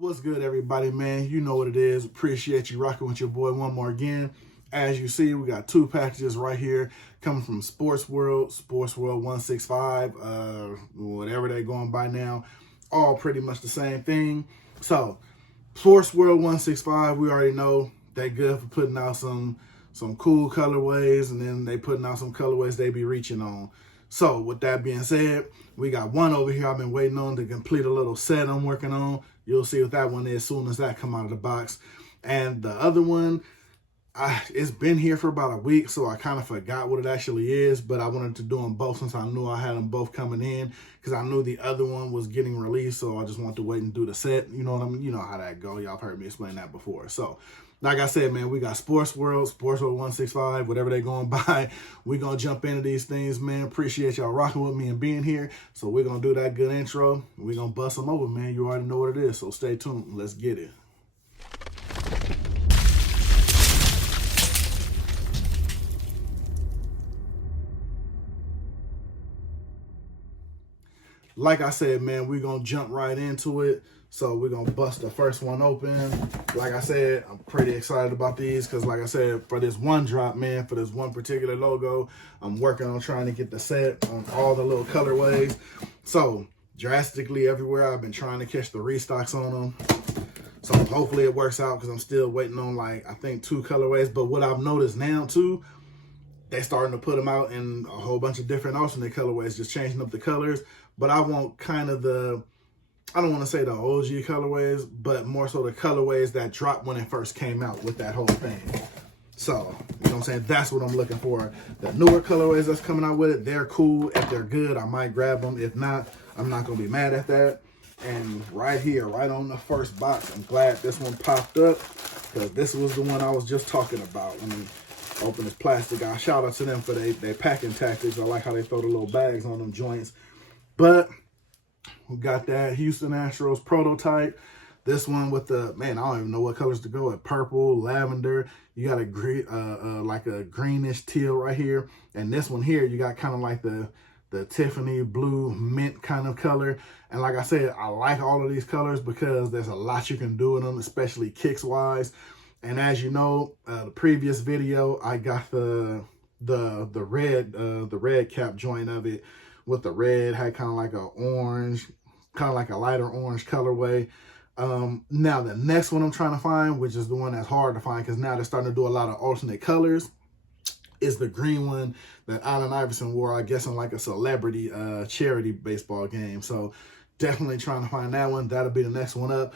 What's good, everybody, man? You know what it is. Appreciate you rocking with your boy one more again. As you see, we got two packages right here coming from SportsWorld165, whatever they're going by now. All pretty much the same thing. So, SportsWorld165, we already know they good for putting out some cool colorways, and then they putting out some colorways they be reaching on. So, with that being said, we got one over here I've been waiting on to complete a little set I'm working on. You'll see what that one is as soon as that come out of the box. And the other one, it's been here for about a week, so I kind of forgot what it actually is, but I wanted to do them both since I knew I had them both coming in, because I knew the other one was getting released, so I just wanted to wait and do the set. You know what I mean? You know how that go. Y'all have heard me explain that before. So, like I said, man, we got SportsWorld165, whatever they going by. We're going to jump into these things, man. Appreciate y'all rocking with me and being here. So we're going to do that good intro. We're going to bust them over, man. You already know what it is, so stay tuned. Let's get it. Like I said, man, we're going to jump right into it. So we're going to bust the first one open. Like I said, I'm pretty excited about these because, like I said, for this one drop, man, for this one particular logo, I'm working on trying to get the set on all the little colorways. So drastically everywhere, I've been trying to catch the restocks on them. So hopefully it works out because I'm still waiting on, like, I think 2 colorways. But what I've noticed now, too, they're starting to put them out in a whole bunch of different alternate colorways, just changing up the colors. But I want kind of I don't want to say the OG colorways, but more so the colorways that dropped when it first came out with that whole thing. So, you know what I'm saying? That's what I'm looking for. The newer colorways that's coming out with it, they're cool. If they're good, I might grab them. If not, I'm not going to be mad at that. And right here, right on the first box, I'm glad this one popped up because this was the one I was just talking about. Let me open this plastic out. Shout out to them for their packing tactics. I like how they throw the little bags on them joints. But we got that Houston Astros prototype. This one with the, man, I don't even know what colors to go with. Purple, lavender. You got a green, like a greenish teal right here. And this one here, you got kind of like the Tiffany blue mint kind of color. And like I said, I like all of these colors because there's a lot you can do with them, especially kicks wise. And as you know, the previous video, I got the red cap joint of it with the red, had kind of like a orange, kind of like a lighter orange colorway. Now the next one I'm trying to find, which is the one that's hard to find because now they're starting to do a lot of alternate colors, is the green one that Allen Iverson wore, I guess, in like a celebrity charity baseball game. So definitely trying to find that one. That'll be the next one up.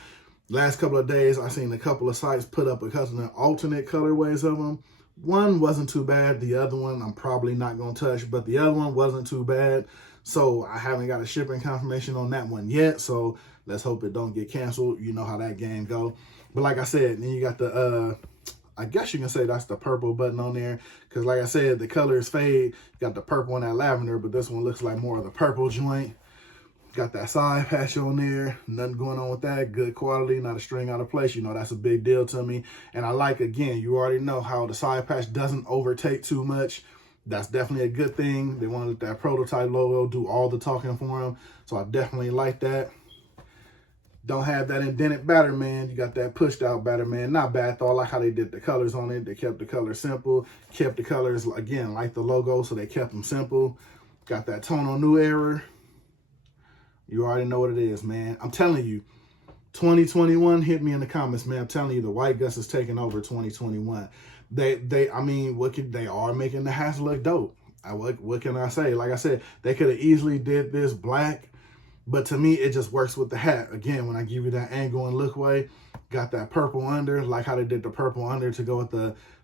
Last couple of days, I've seen a couple of sites put up a couple of alternate colorways of them. One wasn't too bad. The other one I'm probably not going to touch, but the other one wasn't too bad. So I haven't got a shipping confirmation on that one yet. So let's hope it don't get canceled. You know how that game go. But like I said, then you got the, I guess you can say that's the purple button on there. Because like I said, the colors fade. You got the purple and that lavender, but this one looks like more of the purple joint. Got that side patch on there. Nothing going on with that. Good quality, not a string out of place. You know, that's a big deal to me. And I like, again, you already know how the side patch doesn't overtake too much. That's definitely a good thing. They wanted that prototype logo do all the talking for them. So I definitely like that. Don't have that indented Batterman. You got that pushed out Batterman. Not bad though. I like how they did the colors on it. They kept the colors simple. Kept the colors, again, like the logo. So they kept them simple. Got that tonal new error. You already know what it is, man. I'm telling you, 2021, hit me in the comments, man. I'm telling you, the White Gus is taking over 2021. I mean, they are making the hats look dope. What can I say? Like I said, they could have easily did this black, but to me, it just works with the hat. Again, when I give you that angle and look way, got that purple under, like how they did the purple under to go with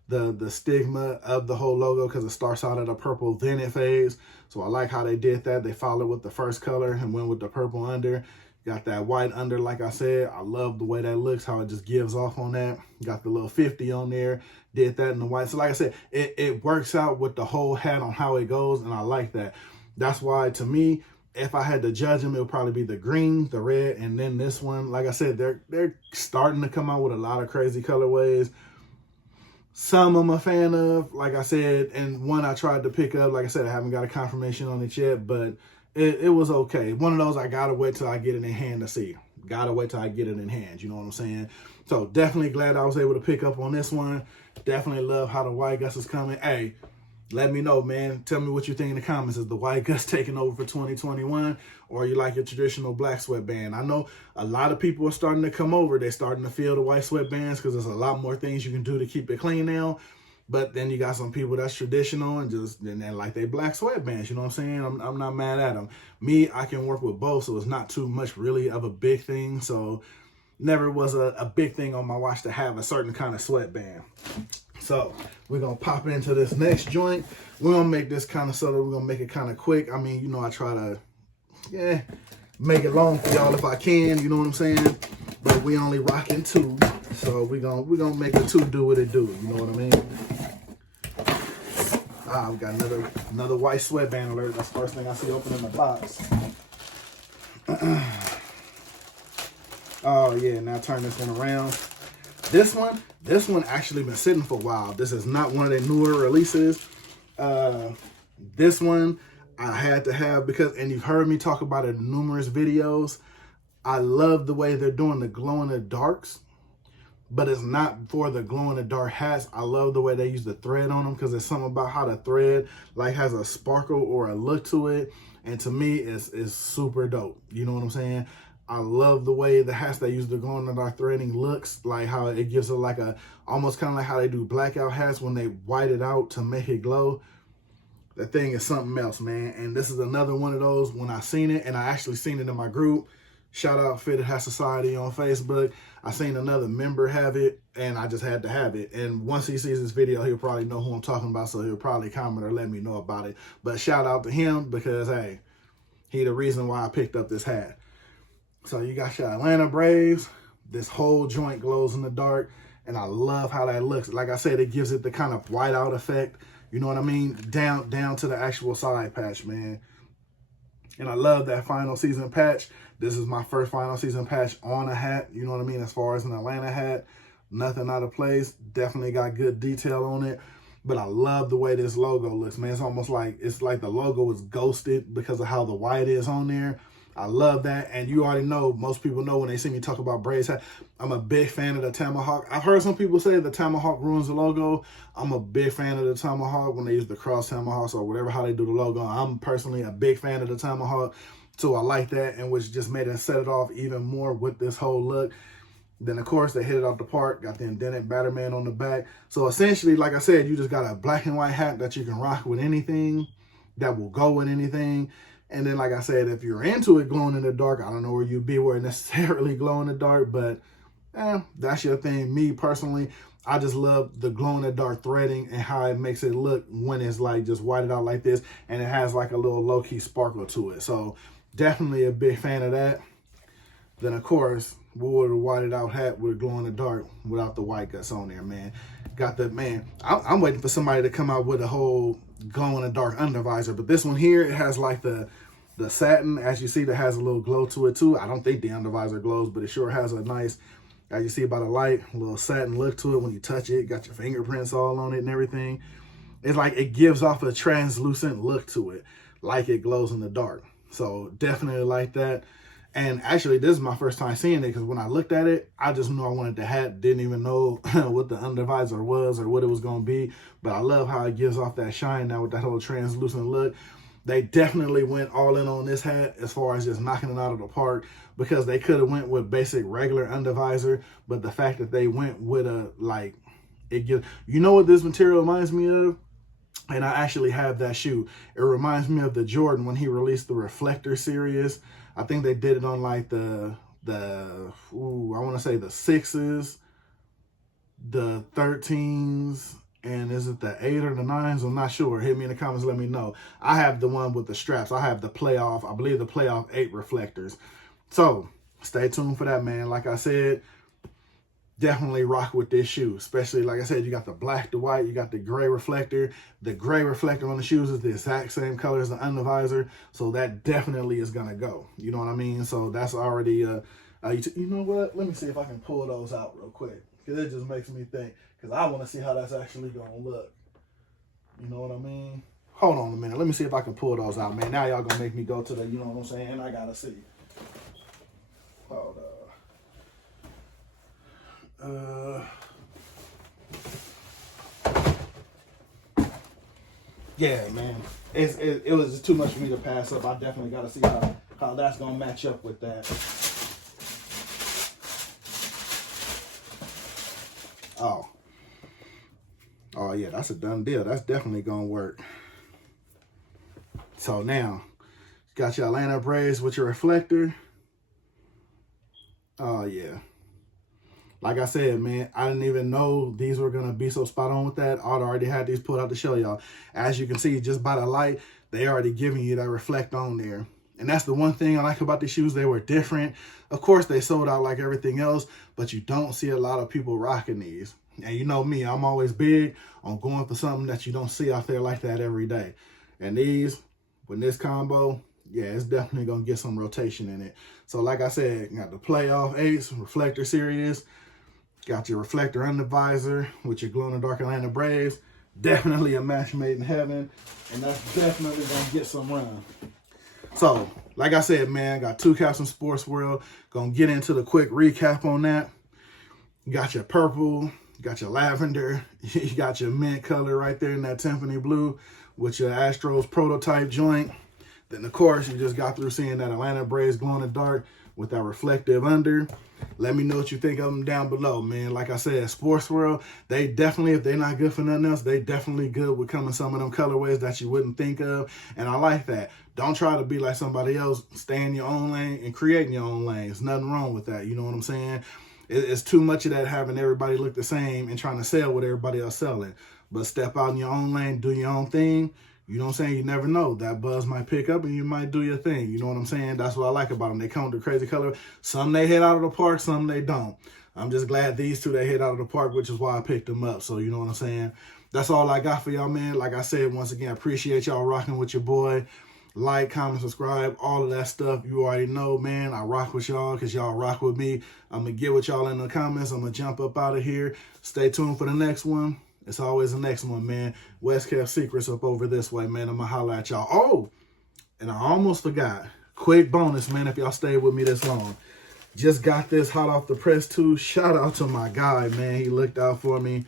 the stigma of the whole logo because it starts out at a purple, then it fades. So I like how they did that. They followed with the first color and went with the purple under. Got that white under, like I said. I love the way that looks, how it just gives off on that. Got the little 50 on there. Did that in the white. So like I said, it works out with the whole hat on how it goes, and I like that. That's why, to me, if I had to judge them, it would probably be the green, the red, and then this one. Like I said, they're starting to come out with a lot of crazy colorways. Some I'm a fan of, like I said, and one I tried to pick up. Like I said, I haven't got a confirmation on it yet, but it was okay. One of those I gotta wait till I get it in hand to see. Gotta wait till I get it in hand. You know what I'm saying? So definitely glad I was able to pick up on this one. Definitely love how the white guts is coming. Hey, let me know, man. Tell me what you think in the comments. Is the white guts taking over for 2021, or you like your traditional black sweatband? I know a lot of people are starting to come over. They're starting to feel the white sweatbands because there's a lot more things you can do to keep it clean now. But then you got some people that's traditional and then like they black sweatbands. You know what I'm saying? I'm not mad at them. Me, I can work with both, so it's not too much really of a big thing. So never was a big thing on my watch to have a certain kind of sweatband. So we're going to pop into this next joint. We're going to make this kind of subtle. We're going to make it kind of quick. I mean, you know, I try to, make it long for y'all if I can. You know what I'm saying? But we only rocking 2. So we're gonna make the 2 do what it do. You know what I mean? We got another white sweatband alert. That's the first thing I see opening the box. Oh yeah, now turn this one around. This one actually been sitting for a while. This is not one of their newer releases. This one I had to have because, and you've heard me talk about it in numerous videos. I love the way they're doing the glow in the darks, but it's not for the glow in the dark hats. I love the way they use the thread on them because there's something about how the thread like has a sparkle or a look to it. And to me, it's super dope. You know what I'm saying? I love the way the hats they use the glow in the dark threading looks, like how it gives it like a, almost kind of like how they do blackout hats when they white it out to make it glow. The thing is something else, man. And this is another one of those when I seen it, and I actually seen it in my group. Shout out Fitted Hat Society on Facebook. I seen another member have it, and I just had to have it. And once he sees this video, he'll probably know who I'm talking about, so he'll probably comment or let me know about it. But shout out to him because, hey, he the reason why I picked up this hat. So you got your Atlanta Braves. This whole joint glows in the dark, and I love how that looks. Like I said, it gives it the kind of whiteout effect. You know what I mean? Down to the actual side patch, man. And I love that final season patch. This is my first final season patch on a hat. You know what I mean? As far as an Atlanta hat, nothing out of place. Definitely got good detail on it. But I love the way this logo looks, man. It's almost like, it's like the logo is ghosted because of how the white is on there. I love that. And you already know, most people know when they see me talk about Braves hat, I'm a big fan of the Tomahawk. I've heard some people say the Tomahawk ruins the logo. I'm a big fan of the Tomahawk when they use the cross Tomahawks or whatever, how they do the logo. I'm personally a big fan of the Tomahawk. So I like that, and which just made it set it off even more with this whole look. Then, of course, they hit it out the park, got the indented Batterman on the back. So essentially, like I said, you just got a black and white hat that you can rock with anything, that will go with anything. And then, like I said, if you're into it glowing in the dark, I don't know where you'd be where it necessarily glow in the dark, but that's your thing. Me, personally, I just love the glow in the dark threading and how it makes it look when it's like just whited out like this, and it has like a little low-key sparkle to it. So definitely a big fan of that. Then, of course, we would have whited out hat with a glow in the dark without the white guts on there, man. Got the, man, I'm waiting for somebody to come out with a whole glow in the dark undervisor, but this one here, it has like the satin, as you see, that has a little glow to it too. I don't think the undervisor glows, but it sure has a nice, as you see by the light, a little satin look to it when you touch it. Got your fingerprints all on it and everything. It's like it gives off a translucent look to it, like it glows in the dark. So definitely like that. And actually, this is my first time seeing it because when I looked at it, I just knew I wanted the hat. Didn't even know what the undervisor was or what it was going to be. But I love how it gives off that shine now with that whole translucent look. They definitely went all in on this hat as far as just knocking it out of the park, because they could have went with basic regular undervisor. But the fact that they went with a, like, it gives, you know what this material reminds me of? And I actually have that shoe. It reminds me of the Jordan when he released the Reflector series. I think they did it on like I want to say the 6s, the 13s, and is it the 8 or the 9s? I'm not sure. Hit me in the comments, let me know. I have the one with the straps. I have the playoff, I believe the playoff 8 reflectors. So stay tuned for that, man. Like I said, definitely rock with this shoe, especially, like I said, you got the black, the white, you got the gray reflector. The gray reflector on the shoes is the exact same color as the undervisor, so that definitely is gonna go. You know what I mean? So that's already you know what? Let me see if I can pull those out real quick, because it just makes me think, because I want to see how that's actually gonna look. You know what I mean? Hold on a minute. Let me see if I can pull those out, man. Now y'all gonna make me go to the, you know what I'm saying? I gotta see. Hold up. Yeah, man. It was just too much for me to pass up. I definitely got to see how that's going to match up with that. Oh, yeah, that's a done deal. That's definitely going to work. So now, got your Atlanta Braves with your reflector. Oh, yeah. Like I said, man, I didn't even know these were going to be so spot on with that. I already had these put out to show y'all. As you can see, just by the light, they already giving you that reflect on there. And that's the one thing I like about these shoes. They were different. Of course, they sold out like everything else, but you don't see a lot of people rocking these. And you know me, I'm always big on going for something that you don't see out there like that every day. And these, with this combo, yeah, it's definitely going to get some rotation in it. So like I said, you got the Playoff Ace Reflector Series. Got your reflector under visor with your glow-in-the-dark Atlanta Braves. Definitely a match made in heaven. And that's definitely going to get some run. So, like I said, man, got 2 caps in Sports World. Going to get into the quick recap on that. You got your purple. You got your lavender. You got your mint color right there in that Tiffany blue with your Astros prototype joint. Then, of course, you just got through seeing that Atlanta Braves glow-in-the-dark with that reflective under. Let me know what you think of them down below, man. Like I said, Sports World, they definitely, if they're not good for nothing else, they definitely good with coming some of them colorways that you wouldn't think of. And I like that. Don't try to be like somebody else. Stay in your own lane and creating your own lane. There's nothing wrong with that. You know what I'm saying? It's too much of that having everybody look the same and trying to sell what everybody else selling. But step out in your own lane, do your own thing. You know what I'm saying? You never know. That buzz might pick up and you might do your thing. You know what I'm saying? That's what I like about them. They come with crazy color. Some they hit out of the park, some they don't. I'm just glad these two they hit out of the park, which is why I picked them up. So you know what I'm saying? That's all I got for y'all, man. Like I said, once again, appreciate y'all rocking with your boy. Like, comment, subscribe, all of that stuff. You already know, man. I rock with y'all because y'all rock with me. I'm going to get with y'all in the comments. I'm going to jump up out of here. Stay tuned for the next one. It's always the next one, man. West Kept Secrets up over this way, man. I'm going to holler at y'all. Oh, and I almost forgot. Quick bonus, man, if y'all stayed with me this long. Just got this hot off the press, too. Shout out to my guy, man. He looked out for me.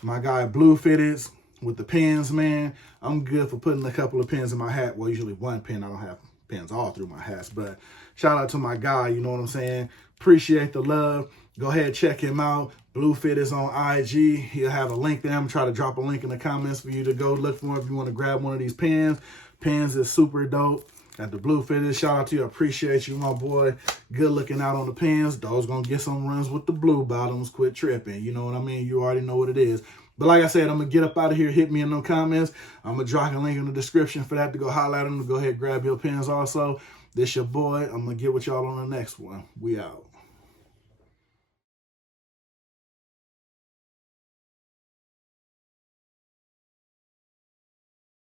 My guy, Blue Fitteds with the pins, man. I'm good for putting a couple of pins in my hat. Well, usually one pin. I don't have pins all through my hats. But shout out to my guy, you know what I'm saying? Appreciate the love. Go ahead, check him out. Blue Fitteds on IG. He'll have a link there. I'm going to try to drop a link in the comments for you to go look for if you want to grab one of these pins. Pins is super dope. Got the Blue Fitteds. Shout out to you. Appreciate you, my boy. Good looking out on the pins. Those going to get some runs with the blue bottoms. Quit tripping. You know what I mean? You already know what it is. But like I said, I'm going to get up out of here. Hit me in the comments. I'm going to drop a link in the description for that to go holler at them to go ahead and grab your pins also. This your boy. I'm going to get with y'all on the next one. We out.